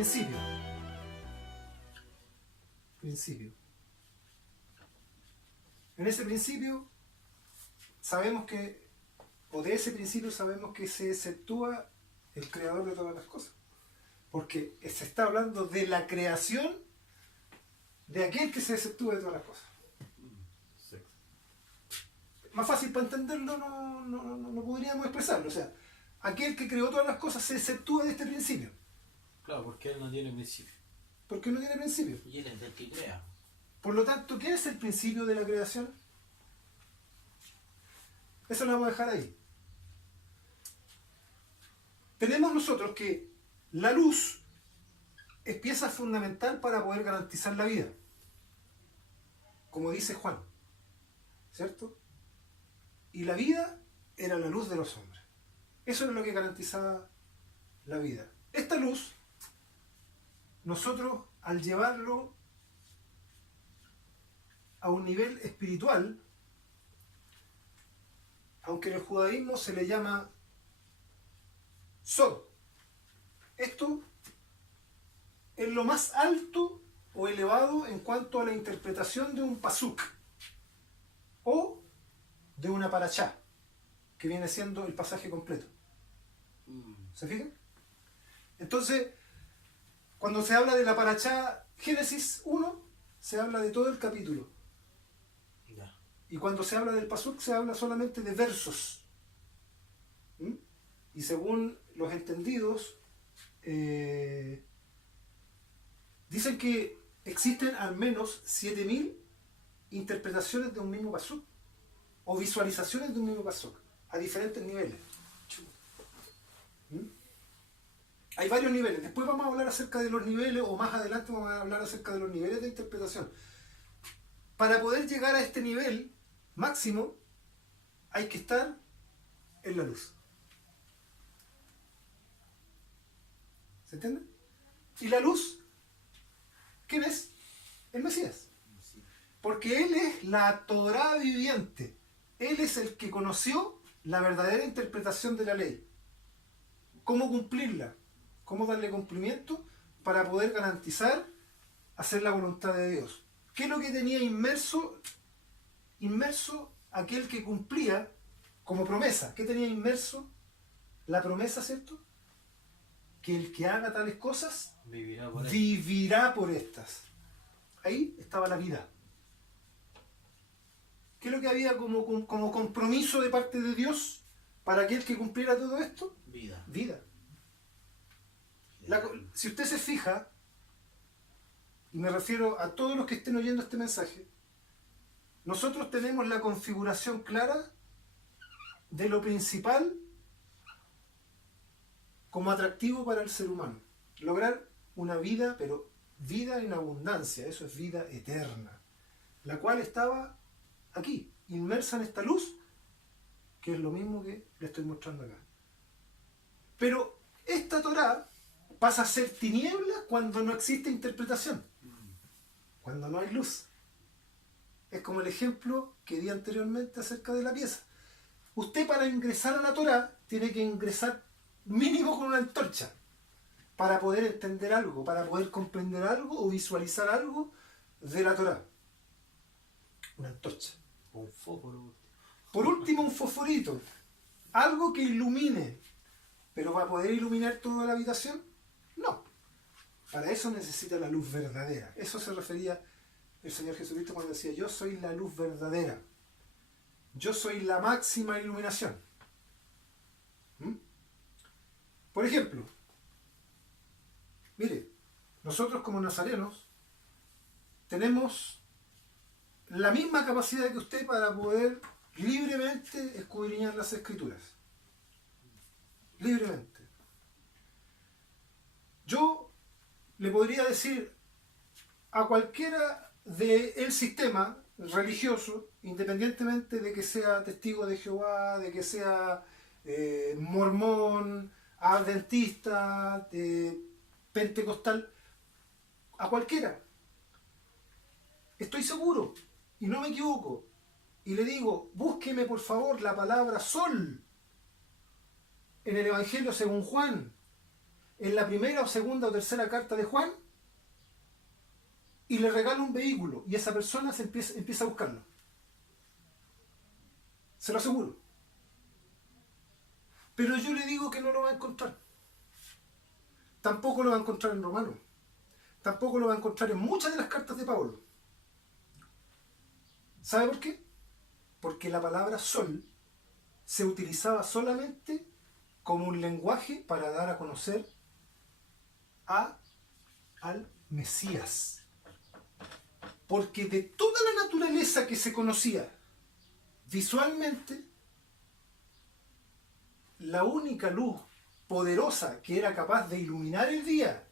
principio. Principio. En ese principio sabemos que, o de ese principio sabemos que se exceptúa el creador de todas las cosas. Porque se está hablando de la creación de aquel que se exceptúa de todas las cosas. Más fácil para entenderlo no podríamos expresarlo. O sea, aquel que creó todas las cosas se exceptúa de este principio. Claro, porque él no tiene principio. Porque no tiene principio. Y él es el que crea. Por lo tanto, ¿qué es el principio de la creación? Eso lo vamos a dejar ahí. Tenemos nosotros que la luz es pieza fundamental para poder garantizar la vida. Como dice Juan. ¿Cierto? Y la vida era la luz de los hombres. Eso es lo que garantizaba la vida. Esta luz, nosotros al llevarlo a un nivel espiritual, aunque en el judaísmo se le llama Sod, esto es lo más alto o elevado en cuanto a la interpretación de un pasuk o de una parachá, que viene siendo el pasaje completo. ¿Se fijan? Entonces, cuando se habla de la parachá Génesis 1, se habla de todo el capítulo. Y cuando se habla del pasuk, se habla solamente de versos. Y según los entendidos, dicen que existen al menos 7000 interpretaciones de un mismo pasuk o visualizaciones de un mismo pasuk a diferentes niveles. Hay varios niveles. Después vamos a hablar acerca de los niveles, o más adelante vamos a hablar acerca de los niveles de interpretación. Para poder llegar a este nivel máximo, hay que estar en la luz. ¿Se entiende? Y la luz, ¿quién es? El Mesías. Porque Él es la Torá viviente. Él es el que conoció la verdadera interpretación de la ley. Cómo cumplirla, cómo darle cumplimiento para poder garantizar hacer la voluntad de Dios. ¿Qué es lo que tenía inmerso aquel que cumplía como promesa? ¿Qué tenía inmerso? La promesa, ¿cierto? Que el que haga tales cosas vivirá por estas. Ahí estaba la vida. ¿Qué es lo que había como compromiso de parte de Dios para aquel que cumpliera todo esto? Vida. Si usted se fija, y me refiero a todos los que estén oyendo este mensaje, nosotros tenemos la configuración clara de lo principal como atractivo para el ser humano. Lograr una vida, pero vida en abundancia, eso es vida eterna, la cual estaba aquí, inmersa en esta luz, que es lo mismo que le estoy mostrando acá. Pero esta Torá pasa a ser tiniebla cuando no existe interpretación, cuando no hay luz. Es como el ejemplo que di anteriormente acerca de la pieza. Usted, para ingresar a la Torá tiene que ingresar mínimo con una antorcha para poder entender algo, para poder comprender algo o visualizar algo de la Torá. Una antorcha. Un fósforo. Por último, un fosforito. Algo que ilumine. ¿Pero va a poder iluminar toda la habitación? No. Para eso necesita la luz verdadera. Eso se refería el Señor Jesucristo cuando decía: yo soy la luz verdadera. Yo soy la máxima iluminación. Por ejemplo, mire, nosotros como nazarenos tenemos la misma capacidad que usted para poder libremente escudriñar las Escrituras. Libremente. Yo le podría decir a cualquiera del sistema religioso, independientemente de que sea testigo de Jehová, de que sea mormón, adventista, pentecostal, a cualquiera, estoy seguro y no me equivoco, y le digo: búsqueme por favor la palabra sol en el Evangelio según Juan, en la primera o segunda o tercera carta de Juan y le regala un vehículo y esa persona empieza a buscarlo. Se lo aseguro. Pero yo le digo que no lo va a encontrar. Tampoco lo va a encontrar en Romanos. Tampoco lo va a encontrar en muchas de las cartas de Pablo. ¿Sabe por qué? Porque la palabra sol se utilizaba solamente como un lenguaje para dar a conocer al Mesías. Porque de toda la naturaleza que se conocía visualmente, la única luz poderosa que era capaz de iluminar el día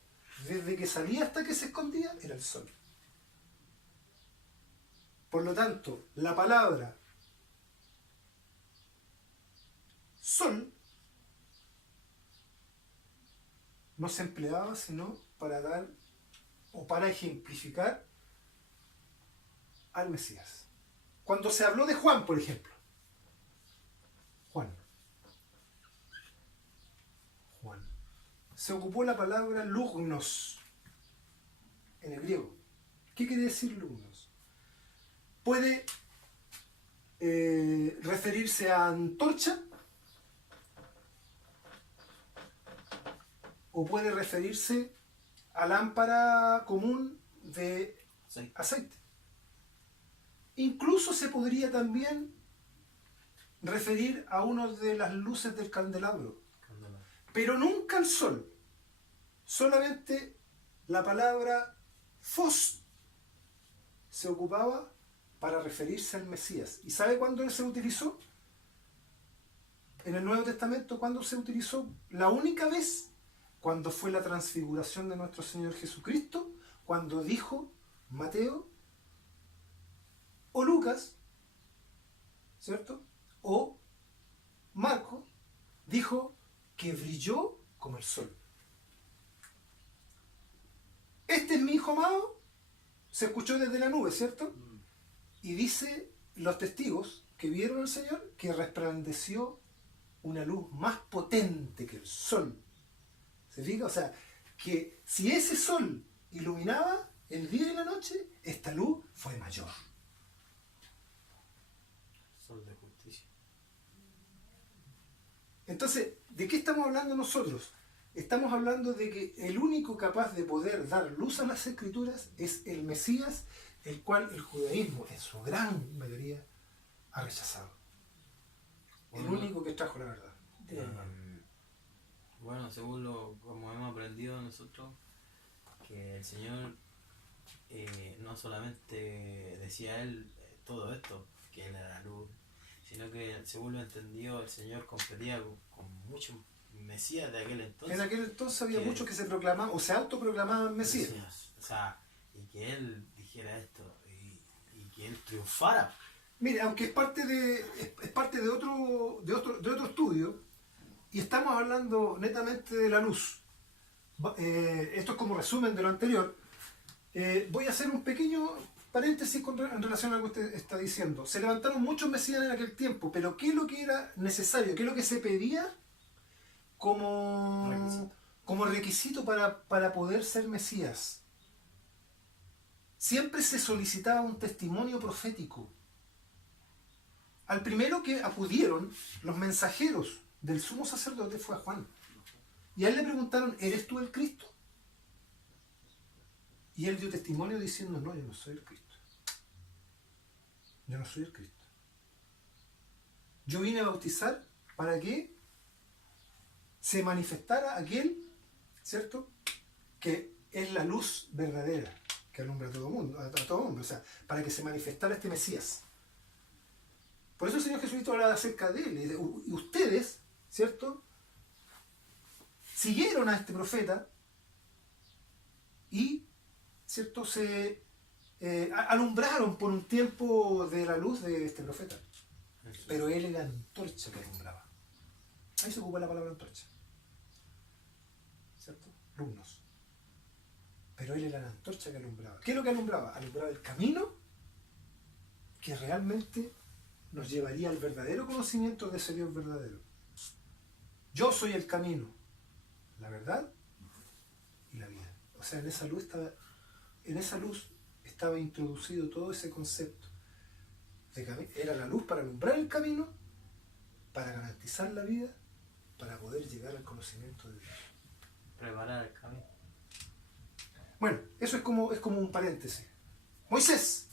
desde que salía hasta que se escondía era el sol. Por lo tanto, la palabra sol no se empleaba sino para dar o para ejemplificar al Mesías. Cuando se habló de Juan, por ejemplo, Juan, se ocupó la palabra lugnos en el griego. ¿Qué quiere decir lugnos? Puede referirse a antorcha o puede referirse a lámpara común de aceite. Incluso se podría también referir a una de las luces del candelabro, pero nunca al sol. Solamente la palabra fos se ocupaba para referirse al Mesías. ¿Y sabe cuándo él se utilizó? En el Nuevo Testamento, ¿cuándo se utilizó? La única vez, cuando fue la transfiguración de nuestro Señor Jesucristo, cuando dijo Mateo o Lucas, ¿cierto? O Marcos, dijo que brilló como el sol. Este es mi hijo amado, se escuchó desde la nube, ¿cierto? Y dice los testigos que vieron al Señor que resplandeció una luz más potente que el sol. ¿Se fija? O sea, que si ese sol iluminaba el día y la noche, esta luz fue mayor. Sol de justicia. Entonces, ¿de qué estamos hablando nosotros? Estamos hablando de que el único capaz de poder dar luz a las Escrituras es el Mesías, el cual el judaísmo, en su gran mayoría, ha rechazado. El único que trajo la verdad. Bueno, según como hemos aprendido nosotros, que el Señor no solamente decía él todo esto, que él era la luz, sino que según lo entendió, el Señor competía con muchos Mesías de aquel entonces. En aquel entonces había muchos que se proclamaban o se autoproclamaban Mesías. O sea, y que él dijera esto y que él triunfara. Mire, aunque es parte de otro estudio, y estamos hablando netamente de la luz. Esto es como resumen de lo anterior. Voy a hacer un pequeño paréntesis en relación a lo que usted está diciendo. Se levantaron muchos mesías en aquel tiempo, pero ¿qué es lo que era necesario? ¿Qué es lo que se pedía como requisito para poder ser mesías? Siempre se solicitaba un testimonio profético. Al primero que acudieron los mensajeros del sumo sacerdote fue a Juan. Y a él le preguntaron, ¿eres tú el Cristo? Y él dio testimonio diciendo, no, yo no soy el Cristo. Yo no soy el Cristo. Yo vine a bautizar para que se manifestara aquel, ¿cierto?, que es la luz verdadera que alumbra a todo mundo, a todo hombre. O sea, para que se manifestara este Mesías. Por eso el Señor Jesucristo habla acerca de él. Y ustedes, ¿cierto?, siguieron a este profeta y, ¿cierto?, se alumbraron por un tiempo de la luz de este profeta. Pero él era la antorcha que alumbraba. Ahí se ocupa la palabra antorcha, ¿cierto? Lumnos. Pero él era la antorcha que alumbraba. ¿Qué es lo que alumbraba? Alumbraba el camino que realmente nos llevaría al verdadero conocimiento de ese Dios verdadero. Yo soy el camino, la verdad y la vida. O sea, en esa luz estaba introducido todo ese concepto. Era la luz para alumbrar el camino, para garantizar la vida, para poder llegar al conocimiento de Dios. Preparar el camino. Bueno, eso es como un paréntesis. Moisés.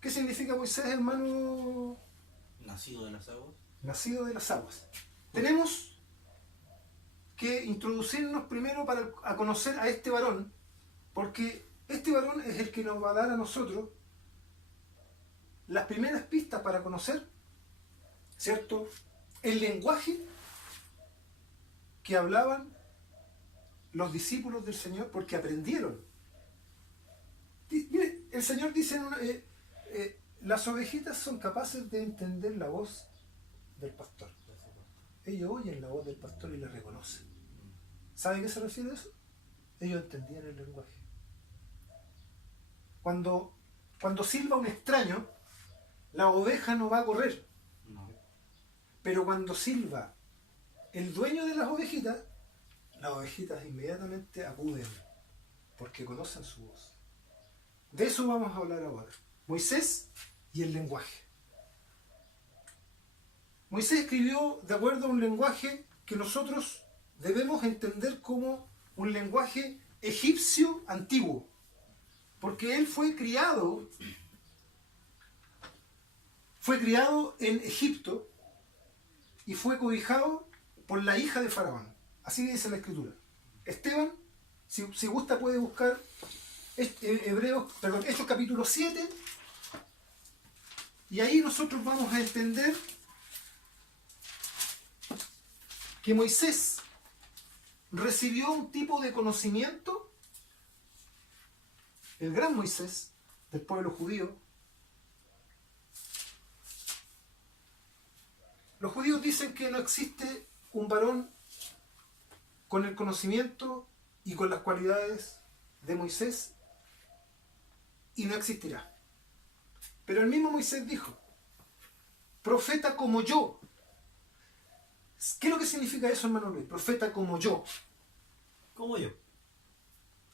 ¿Qué significa Moisés, hermano? Nacido de las aguas. Nacido de las aguas. Tenemos que introducirnos primero a conocer a este varón, porque este varón es el que nos va a dar a nosotros las primeras pistas para conocer, ¿cierto?, el lenguaje que hablaban los discípulos del Señor, porque aprendieron. Mire, el Señor dice las ovejitas son capaces de entender la voz del pastor. Ellos oyen la voz del pastor y la reconocen. ¿Sabe a qué se refiere eso? Ellos entendían el lenguaje. Cuando silba un extraño, la oveja no va a correr. No. Pero cuando silba el dueño de las ovejitas inmediatamente acuden, porque conocen su voz. De eso vamos a hablar ahora. Moisés y el lenguaje. Moisés escribió de acuerdo a un lenguaje que nosotros debemos entender como un lenguaje egipcio antiguo, porque él fue criado en Egipto y fue cobijado por la hija de Faraón. Así dice la escritura. Esteban, si gusta, puede buscar Hechos capítulo 7, y ahí nosotros vamos a entender que Moisés recibió un tipo de conocimiento, el gran Moisés del pueblo judío. Los judíos dicen que no existe un varón con el conocimiento y con las cualidades de Moisés, y no existirá. Pero el mismo Moisés dijo: profeta como yo. ¿Qué es lo que significa eso, hermano Luis? Profeta como yo. Como yo.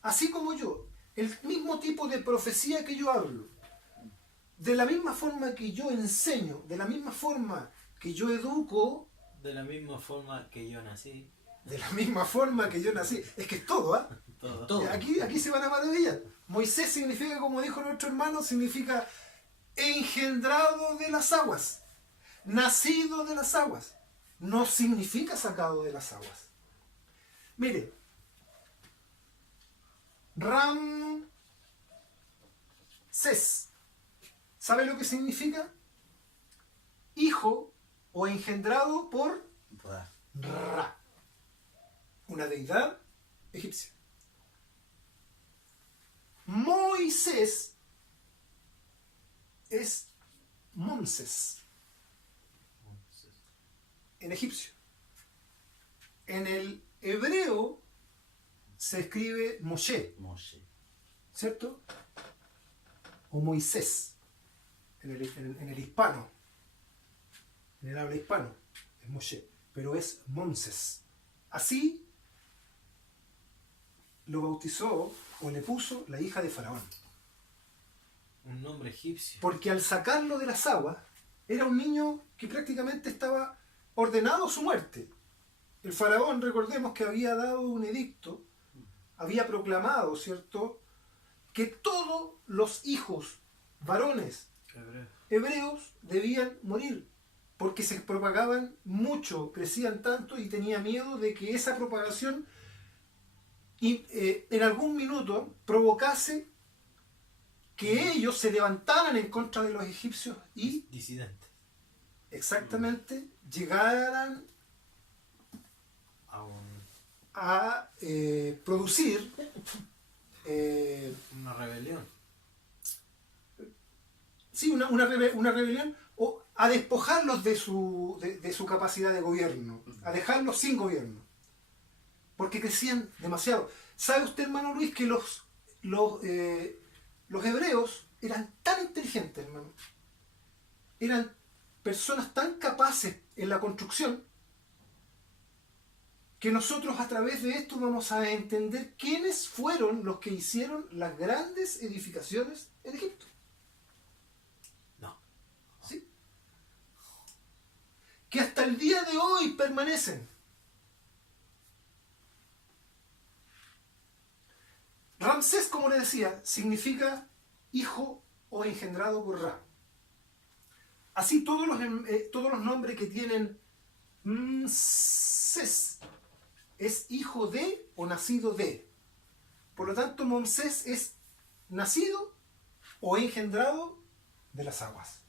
Así como yo. El mismo tipo de profecía que yo hablo. De la misma forma que yo enseño, de la misma forma que yo educo. De la misma forma que yo nací. De la misma forma que yo nací. Es que es todo, ¿ah? Todo. Aquí se van a maravillar. Moisés significa, como dijo nuestro hermano, significa engendrado de las aguas, nacido de las aguas. No significa sacado de las aguas. Mire, Ramsés, ¿sabe lo que significa? Hijo o engendrado por Ra, una deidad egipcia. Moisés es Monses en egipcio. En el hebreo se escribe Moshe, ¿cierto? O Moisés en el hispano, en el habla hispano es Moshe, pero es Monses. Así lo bautizó o le puso la hija de Faraón. Un nombre egipcio. Porque al sacarlo de las aguas, era un niño que prácticamente estaba ordenado a su muerte. El faraón, recordemos que había dado un edicto, había proclamado, ¿cierto?, que todos los hijos varones hebreos debían morir, porque se propagaban mucho, crecían tanto, y tenía miedo de que esa propagación en algún minuto provocase que ellos se levantaran en contra de los egipcios y disidentes. Exactamente, llegaran a producir una rebelión. Sí, una rebelión, o a despojarlos de su capacidad de gobierno, a dejarlos sin gobierno, porque crecían demasiado. ¿Sabe usted, hermano Luis, que los hebreos eran tan inteligentes, hermano? Eran personas tan capaces en la construcción que nosotros a través de esto vamos a entender quiénes fueron los que hicieron las grandes edificaciones en Egipto. No. ¿Sí? Que hasta el día de hoy permanecen. Ramsés, como le decía, significa hijo o engendrado por Ra. Así todos los nombres que tienen Mses es hijo de o nacido de. Por lo tanto, Moses es nacido o engendrado de las aguas.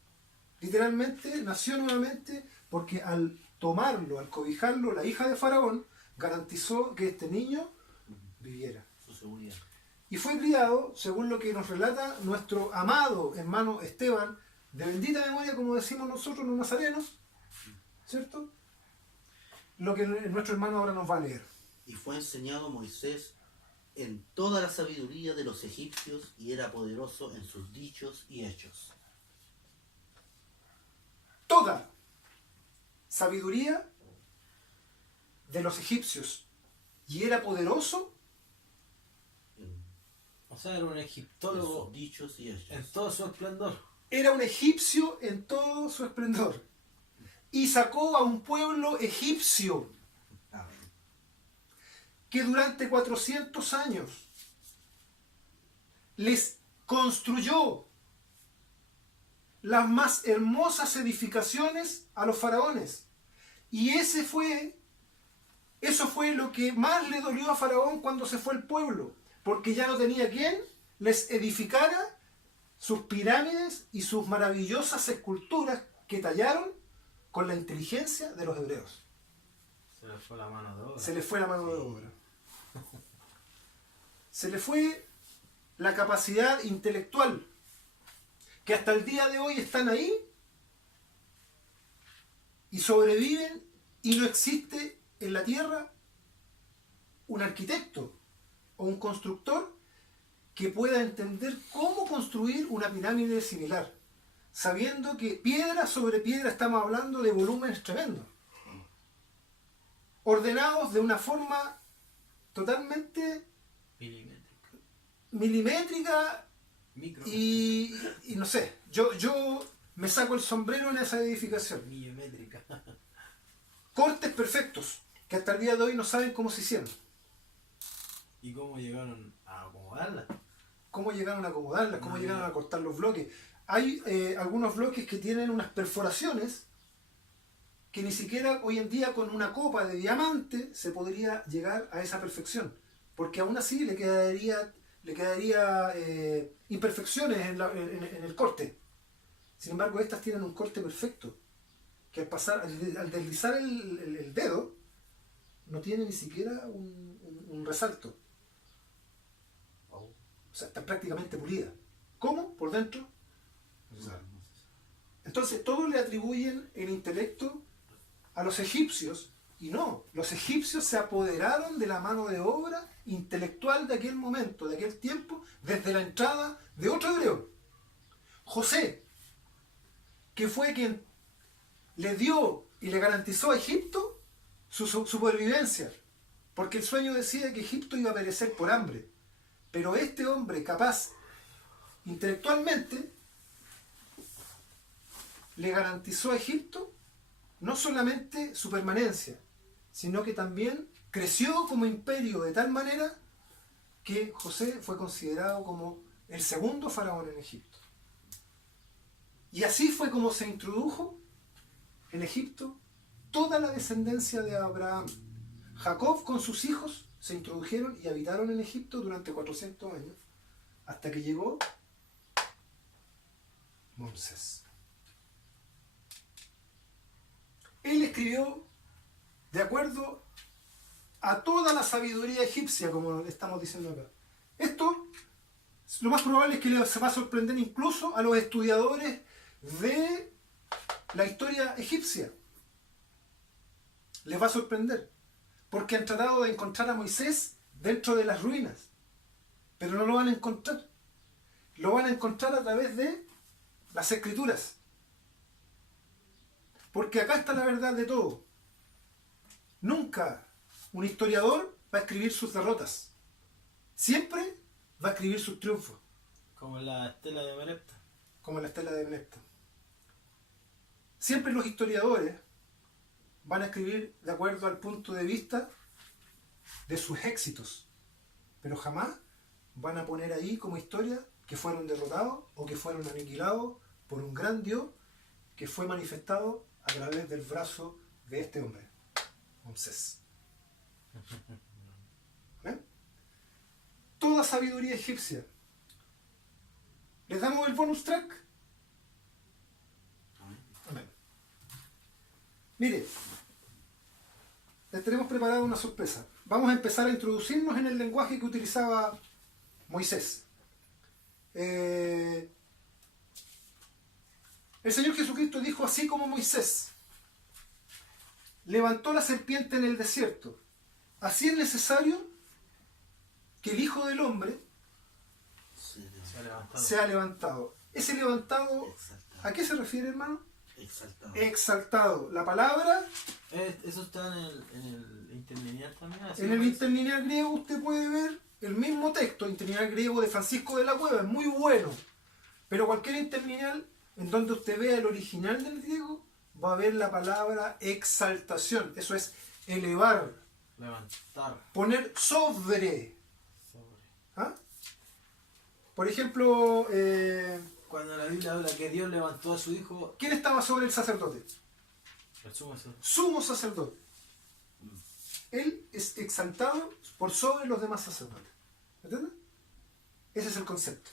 Literalmente nació nuevamente porque al tomarlo, al cobijarlo, la hija de Faraón garantizó que este niño viviera. Su seguridad. Y fue criado, según lo que nos relata nuestro amado hermano Esteban, de bendita memoria, como decimos nosotros los nazarenos, ¿cierto? Lo que nuestro hermano ahora nos va a leer. Y fue enseñado Moisés en toda la sabiduría de los egipcios y era poderoso en sus dichos y hechos. Toda sabiduría de los egipcios y era poderoso En, O sea, era un en egiptólogo sus dichos y hechos. en todo su esplendor. era un egipcio en todo su esplendor y sacó a un pueblo egipcio Amén. que durante 400 años les construyó las más hermosas edificaciones a los faraones. Y eso fue lo que más le dolió a Faraón cuando se fue el pueblo, porque ya no tenía quien les edificara sus pirámides y sus maravillosas esculturas que tallaron con la inteligencia de los hebreos. Se le fue la mano de obra. Se le fue la mano de obra. Se le fue la capacidad intelectual, que hasta el día de hoy están ahí y sobreviven, y no existe en la tierra un arquitecto o un constructor que pueda entender cómo construir una pirámide similar, sabiendo que piedra sobre piedra estamos hablando de volúmenes tremendos, ordenados de una forma totalmente milimétrica Micro. y no sé, yo me saco el sombrero en esa edificación. Millométrica. Cortes perfectos, que hasta el día de hoy no saben cómo se hicieron, ¿Y cómo llegaron a acomodarla? cómo llegaron a acomodarlas, cómo No, llegaron no. a cortar los bloques. Hay algunos bloques que tienen unas perforaciones que ni siquiera hoy en día con una copa de diamante se podría llegar a esa perfección, porque aún así le quedaría imperfecciones en el corte. Sin embargo, estas tienen un corte perfecto, que al deslizar el dedo no tiene ni siquiera un resalto. O sea, está prácticamente pulida. ¿Cómo? Por dentro. No se sabe. Entonces, todos le atribuyen el intelecto a los egipcios, y no, los egipcios se apoderaron de la mano de obra intelectual de aquel momento, de aquel tiempo, desde la entrada de otro hebreo, José, que fue quien le dio y le garantizó a Egipto su supervivencia, porque el sueño decía que Egipto iba a perecer por hambre, pero este hombre capaz intelectualmente le garantizó a Egipto no solamente su permanencia, sino que también creció como imperio de tal manera que José fue considerado como el segundo faraón en Egipto. Y así fue como se introdujo en Egipto toda la descendencia de Abraham. Jacob con sus hijos se introdujeron y habitaron en Egipto durante 400 años, hasta que llegó Moisés. Él escribió de acuerdo a toda la sabiduría egipcia, como estamos diciendo acá. Esto, lo más probable es que les va a sorprender incluso a los estudiadores de la historia egipcia. Les va a sorprender, porque han tratado de encontrar a Moisés dentro de las ruinas, pero no lo van a encontrar. Lo van a encontrar a través de las escrituras. Porque acá está la verdad de todo. Nunca Un historiador va a escribir sus derrotas. Siempre va a escribir sus triunfos, Como la estela de Merepta. como la estela de Benepto. Siempre los historiadores van a escribir de acuerdo al punto de vista de sus éxitos, pero jamás van a poner ahí como historia que fueron derrotados o que fueron aniquilados por un gran Dios que fue manifestado a través del brazo de este hombre, Moisés. ¿Ven? Toda sabiduría egipcia. ¿Les damos el bonus track? Amén. Mire, les tenemos preparada una sorpresa. Vamos a empezar a introducirnos en el lenguaje que utilizaba Moisés. El Señor Jesucristo dijo así como Moisés levantó la serpiente en el desierto. Así es necesario que el Hijo del Hombre Sí, sea levantado. Ese levantado, exaltado. ¿a qué se refiere, hermano? Exaltado. Exaltado. La palabra, Eso está en el interlineal también. así en el como interlineal griego usted puede ver el mismo texto, interlineal griego de Francisco de la Cueva, es muy bueno. Pero cualquier interlineal en donde usted vea el original del griego, va a ver la palabra exaltación. Eso es elevar, levantar poner sobre. sobre. ¿Ah? Por ejemplo, Cuando la Biblia habla que Dios levantó a su hijo, ¿quién estaba sobre el sacerdote? el sumo sacerdote. Sumo sacerdote. Él es exaltado por sobre los demás sacerdotes. ¿Entiendes? Ese es el concepto.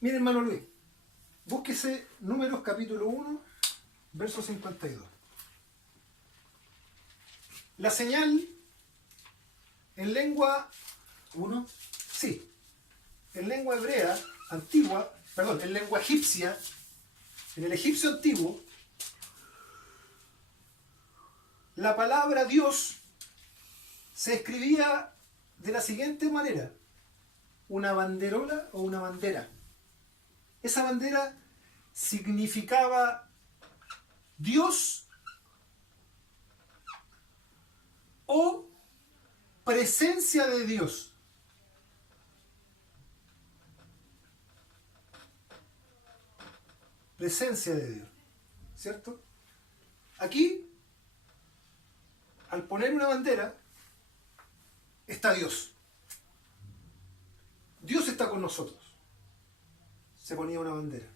Mire, hermano Luis, búsquese Números capítulo 1, verso 52. La señal en lengua 1, sí, en lengua hebrea antigua, perdón, en lengua egipcia, en el egipcio antiguo, la palabra Dios se escribía de la siguiente manera: una banderola o una bandera. Esa bandera significaba Dios o presencia de Dios. Presencia de Dios, ¿cierto? Aquí, al poner una bandera, está Dios. Dios está con nosotros. Se ponía una bandera.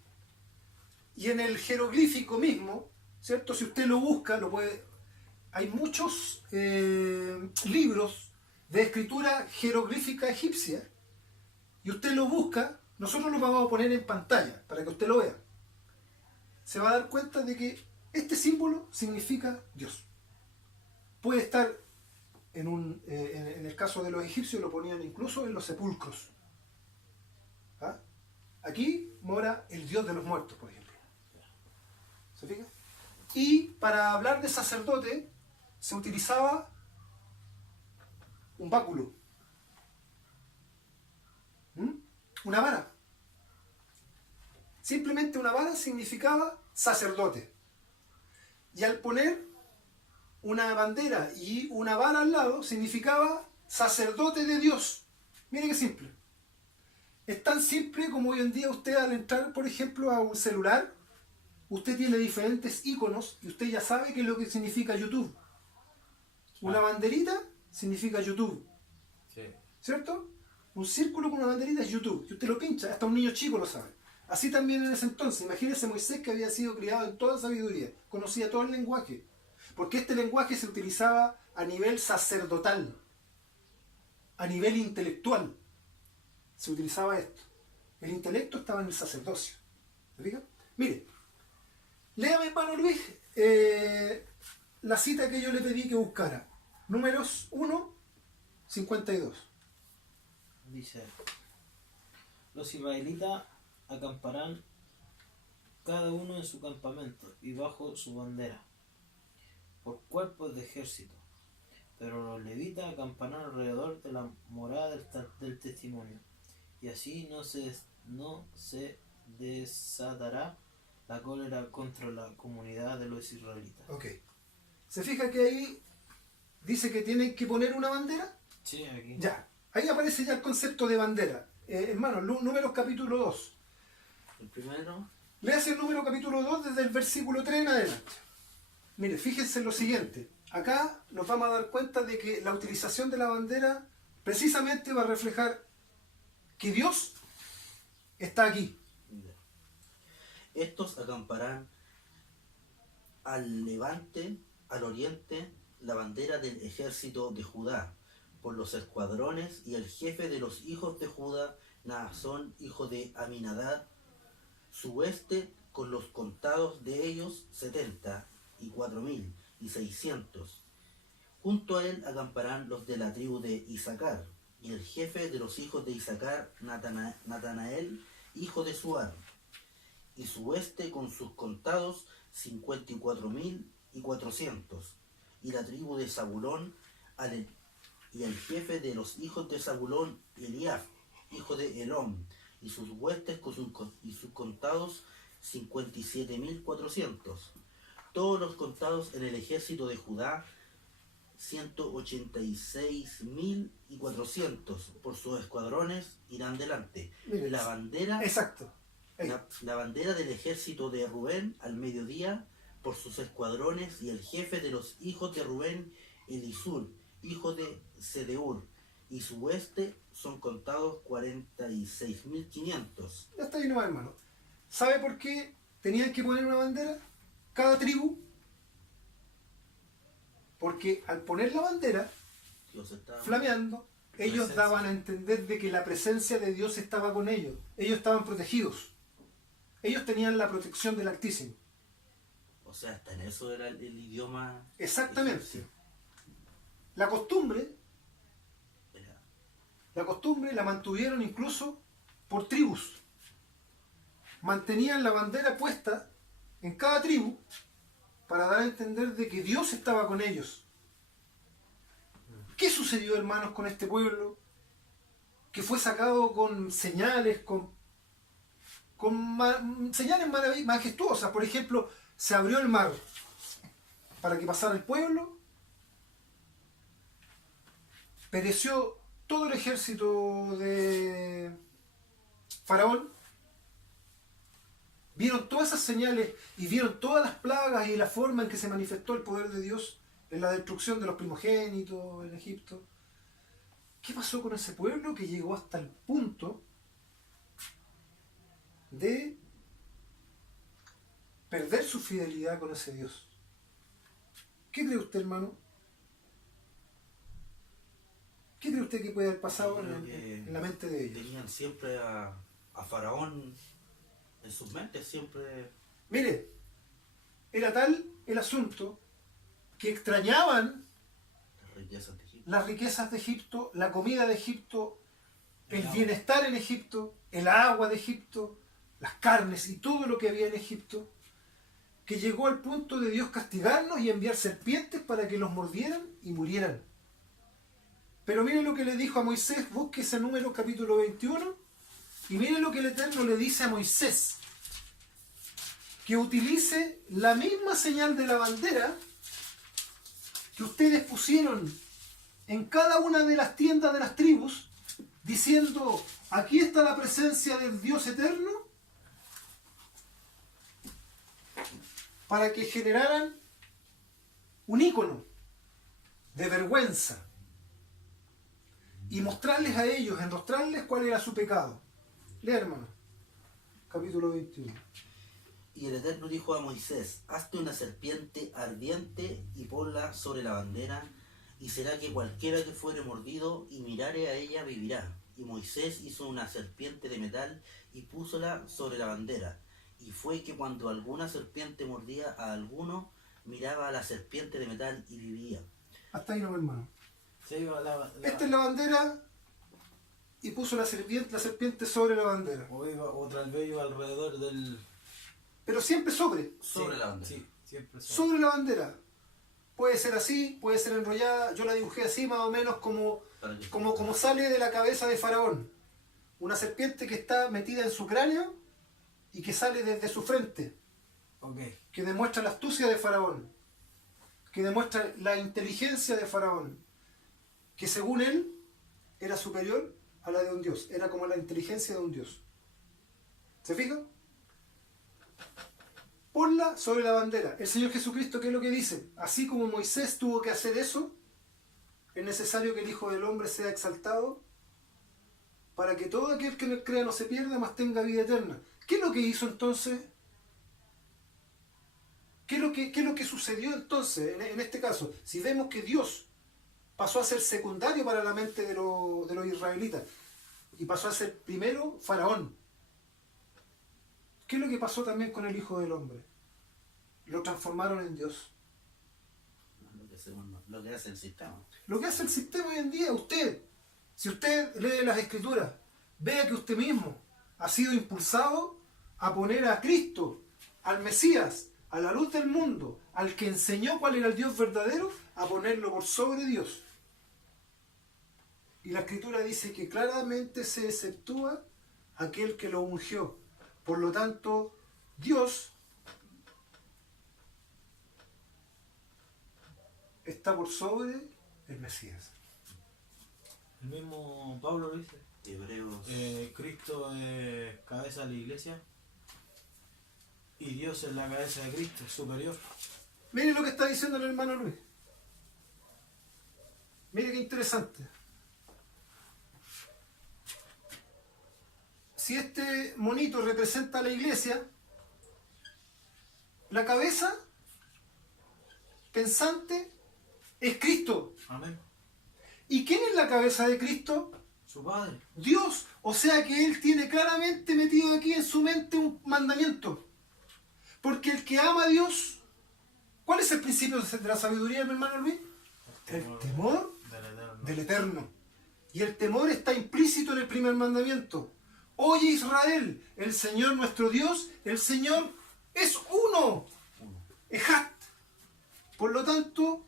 Y en el jeroglífico mismo, ¿cierto? Si usted lo busca, lo puede. Hay muchos libros de escritura jeroglífica egipcia, y usted lo busca, nosotros lo vamos a poner en pantalla para que usted lo vea. Se va a dar cuenta de que este símbolo significa Dios. Puede estar en el caso de los egipcios, lo ponían incluso en los sepulcros. ¿Ah? Aquí mora el Dios de los muertos, por ejemplo. ¿Se fija? Y para hablar de sacerdote se utilizaba un báculo, una vara. Simplemente una vara significaba sacerdote. Y al poner una bandera y una vara al lado, significaba sacerdote de Dios. Mire qué simple. Es tan simple como hoy en día usted, al entrar, por ejemplo, a un celular, usted tiene diferentes iconos y usted ya sabe qué es lo que significa YouTube. Una banderita significa YouTube, Sí. ¿cierto? Un círculo con una banderita es YouTube. Si usted lo pincha, hasta un niño chico lo sabe. Así también en ese entonces. Imagínese Moisés, que había sido criado en toda sabiduría, conocía todo el lenguaje. Porque este lenguaje se utilizaba a nivel sacerdotal, a nivel intelectual. Se utilizaba esto. El intelecto estaba en el sacerdocio. ¿Se fija? Mire, léame, hermano Luis, la cita que yo le pedí que buscara. Números 1, 52. Dice: los israelitas acamparán cada uno en su campamento y bajo su bandera, por cuerpos de ejército. Pero los levitas acamparán alrededor de la morada del testimonio, y así no se desatará la cólera contra la comunidad de los israelitas. Ok. ¿Se fija que ahí dice que tienen que poner una bandera? Sí, aquí. Ya, ahí aparece ya el concepto de bandera. Hermano, Números capítulo 2. El primero, Léase el Número capítulo 2 desde el versículo 3 en adelante. Mire, fíjense en lo siguiente. Acá nos vamos a dar cuenta de que la utilización de la bandera precisamente va a reflejar que Dios está aquí. estos acamparán al levante, al oriente, la bandera del ejército de Judá, por los escuadrones, y el jefe de los hijos de Judá, Naasón, hijo de Aminadab, su hueste, con los contados de ellos, 74.600. Junto a él acamparán los de la tribu de Isaacar, y el jefe de los hijos de Isaacar, Natanael, hijo de Suar, y su hueste con sus contados 54.400. Y la tribu de Zabulón, y el jefe de los hijos de Zabulón, Eliab, hijo de Elón, y sus huestes y sus contados 57.400. Todos los contados en el ejército de Judá 186.400. Por sus escuadrones irán delante. Mire, La bandera, exacto. Ahí. la bandera del ejército de Rubén al mediodía, por sus escuadrones, y el jefe de los hijos de Rubén, Elisur, hijo de Sedeur, y su hueste son contados 46.500. Ya está ahí nomás, hermano. ¿Sabe por qué tenían que poner una bandera? Cada tribu. Porque al poner la bandera, Dios está flameando, ellos Presencia. daban a entender de que la presencia de Dios estaba con ellos. Ellos estaban protegidos. Ellos tenían la protección del Altísimo. O sea, hasta en eso era el idioma. Exactamente. egipcio. La costumbre Era- la mantuvieron incluso por tribus. Mantenían la bandera puesta en cada tribu para dar a entender de que Dios estaba con ellos. ¿Qué sucedió, hermanos, con este pueblo? Que fue sacado con señales, señales majestuosas. Por ejemplo, se abrió el mar para que pasara el pueblo. Pereció todo el ejército de Faraón. Vieron todas esas señales y vieron todas las plagas y la forma en que se manifestó el poder de Dios en la destrucción de los primogénitos en Egipto. ¿Qué pasó con ese pueblo que llegó hasta el punto de perder su fidelidad con ese Dios? ¿Qué cree usted, hermano? ¿Qué cree usted que puede haber pasado Yo creo en, que en la mente de ellos? Tenían siempre a Faraón en sus mentes, siempre. Mire, era tal el asunto que extrañaban Las riquezas de Egipto. las riquezas de Egipto, la comida de Egipto, el El agua. bienestar en Egipto, el agua de Egipto, las carnes y todo lo que había en Egipto, que llegó al punto de Dios castigarnos y enviar serpientes para que los mordieran y murieran. Pero miren lo que le dijo a Moisés, búsquese Números capítulo 21, y miren lo que el Eterno le dice a Moisés, que utilice la misma señal de la bandera que ustedes pusieron en cada una de las tiendas de las tribus, diciendo, aquí está la presencia del Dios eterno, para que generaran un ícono de vergüenza y mostrarles a ellos, enrostrarles cuál era su pecado. Lea, hermano, capítulo 21. Y el Eterno dijo a Moisés: hazte una serpiente ardiente y ponla sobre la bandera, y será que cualquiera que fuere mordido y mirare a ella vivirá. Y Moisés hizo una serpiente de metal y púsola sobre la bandera. Y fue que cuando alguna serpiente mordía a alguno, miraba a la serpiente de metal y vivía. Hasta ahí no, hermano. Se iba Esta es la bandera y puso la serpiente sobre la bandera. o tal vez iba alrededor del... Pero siempre sobre. Sobre Sí, la bandera. Sí, siempre Sobre la bandera. Puede ser así, puede ser enrollada. Yo la dibujé así más o menos como sale de la cabeza de Faraón. Una serpiente que está metida en su cráneo y que sale desde su frente, Ok. que demuestra la astucia de Faraón. que demuestra la inteligencia de Faraón, que según él era superior a la de un dios, era como la inteligencia de un dios. ¿Se fijan? Ponla sobre la bandera. El Señor Jesucristo, ¿qué es lo que dice? Así como Moisés tuvo que hacer eso, es necesario que el Hijo del Hombre sea exaltado para que todo aquel que en él crea no se pierda, mas tenga vida eterna. ¿Qué es lo que hizo entonces? ¿Qué es lo que sucedió entonces en este caso? Si vemos que Dios pasó a ser secundario para la mente de los israelitas y pasó a ser primero Faraón, ¿qué es lo que pasó también con el Hijo del Hombre? Lo transformaron en Dios. Lo que hace el sistema. Lo que hace el sistema hoy en día, si usted lee las Escrituras, vea que usted mismo ha sido impulsado a poner a Cristo, al Mesías, a la luz del mundo, al que enseñó cuál era el Dios verdadero, a ponerlo por sobre Dios. Y la Escritura dice que claramente se exceptúa aquel que lo ungió. Por lo tanto, Dios está por sobre el Mesías. El mismo Pablo lo dice. Hebreos. Cristo es cabeza de la iglesia y Dios es la cabeza de Cristo, es superior. Mire lo que está diciendo el hermano Luis. Mire qué interesante. Si este monito representa a la iglesia, la cabeza pensante es Cristo. Amén. ¿Y quién es la cabeza de Cristo? Su Padre. Dios. O sea que Él tiene claramente metido aquí en su mente un mandamiento. Porque el que ama a Dios, ¿cuál es el principio de la sabiduría, mi hermano Luis? El temor del Eterno. Y el temor está implícito en el primer mandamiento. Oye Israel, el Señor nuestro Dios, el Señor es uno. Ejat. Por lo tanto,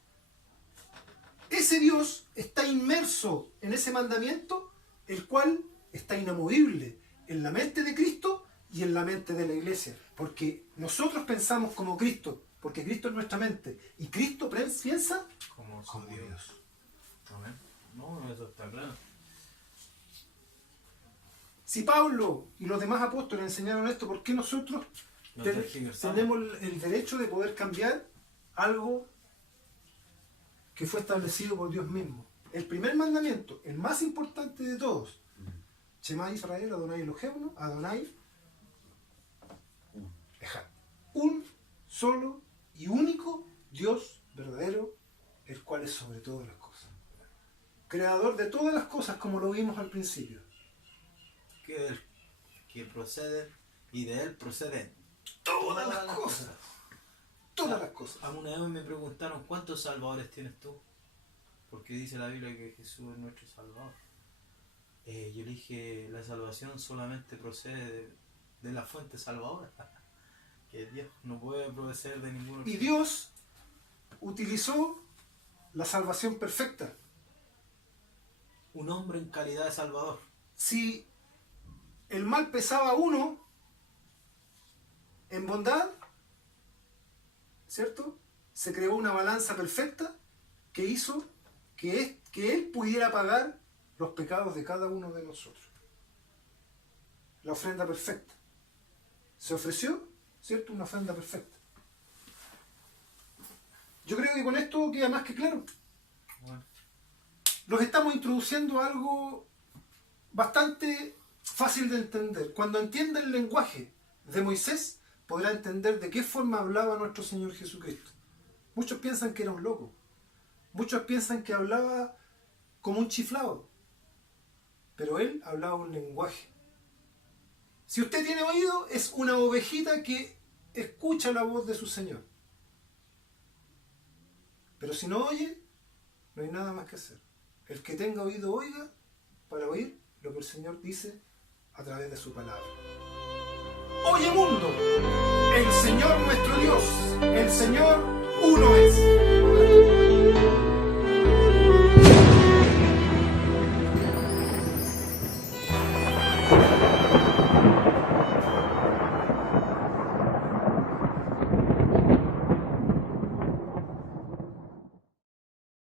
ese Dios está inmerso en ese mandamiento, el cual está inamovible en la mente de Cristo y en la mente de la iglesia. Porque nosotros pensamos como Cristo, porque Cristo es nuestra mente, y Cristo piensa Como su como Dios. Dios. Amén. No, eso está claro. Si Pablo y los demás apóstoles enseñaron esto, ¿por qué nosotros Lo tergiversamos. tenemos el derecho de poder cambiar algo que fue establecido por Dios mismo? El primer mandamiento, el más importante de todos, Shema Israel, Adonai Elohenu, Adonai Ejad. Un solo y único Dios verdadero, el cual es sobre todas las cosas. Creador de todas las cosas, como lo vimos al principio. Que procede y de él proceden Todas las cosas. Todas las cosas. Alguna vez me preguntaron ¿cuántos salvadores tienes tú? Porque dice la Biblia que Jesús es nuestro salvador. Yo le dije, la salvación solamente procede de la fuente salvadora. Que Dios no puede proceder de ningún otro. Y Dios utilizó la salvación perfecta. Un hombre en calidad de salvador. Si el mal pesaba 1 en bondad, ¿cierto? Se creó una balanza perfecta que hizo que Él pudiera pagar los pecados de cada uno de nosotros. La ofrenda perfecta. Se ofreció, ¿cierto? Una ofrenda perfecta. Yo creo que con esto queda más que claro. Bueno, Los estamos introduciendo a algo bastante fácil de entender. Cuando entienda el lenguaje de Moisés, podrá entender de qué forma hablaba nuestro Señor Jesucristo. Muchos piensan que era un loco. Muchos piensan que hablaba como un chiflado. Pero él hablaba un lenguaje. Si usted tiene oído, es una ovejita que escucha la voz de su Señor. Pero si no oye, no hay nada más que hacer. El que tenga oído, oiga para oír lo que el Señor dice a través de su palabra. Oye mundo, el Señor nuestro Dios, el Señor uno es.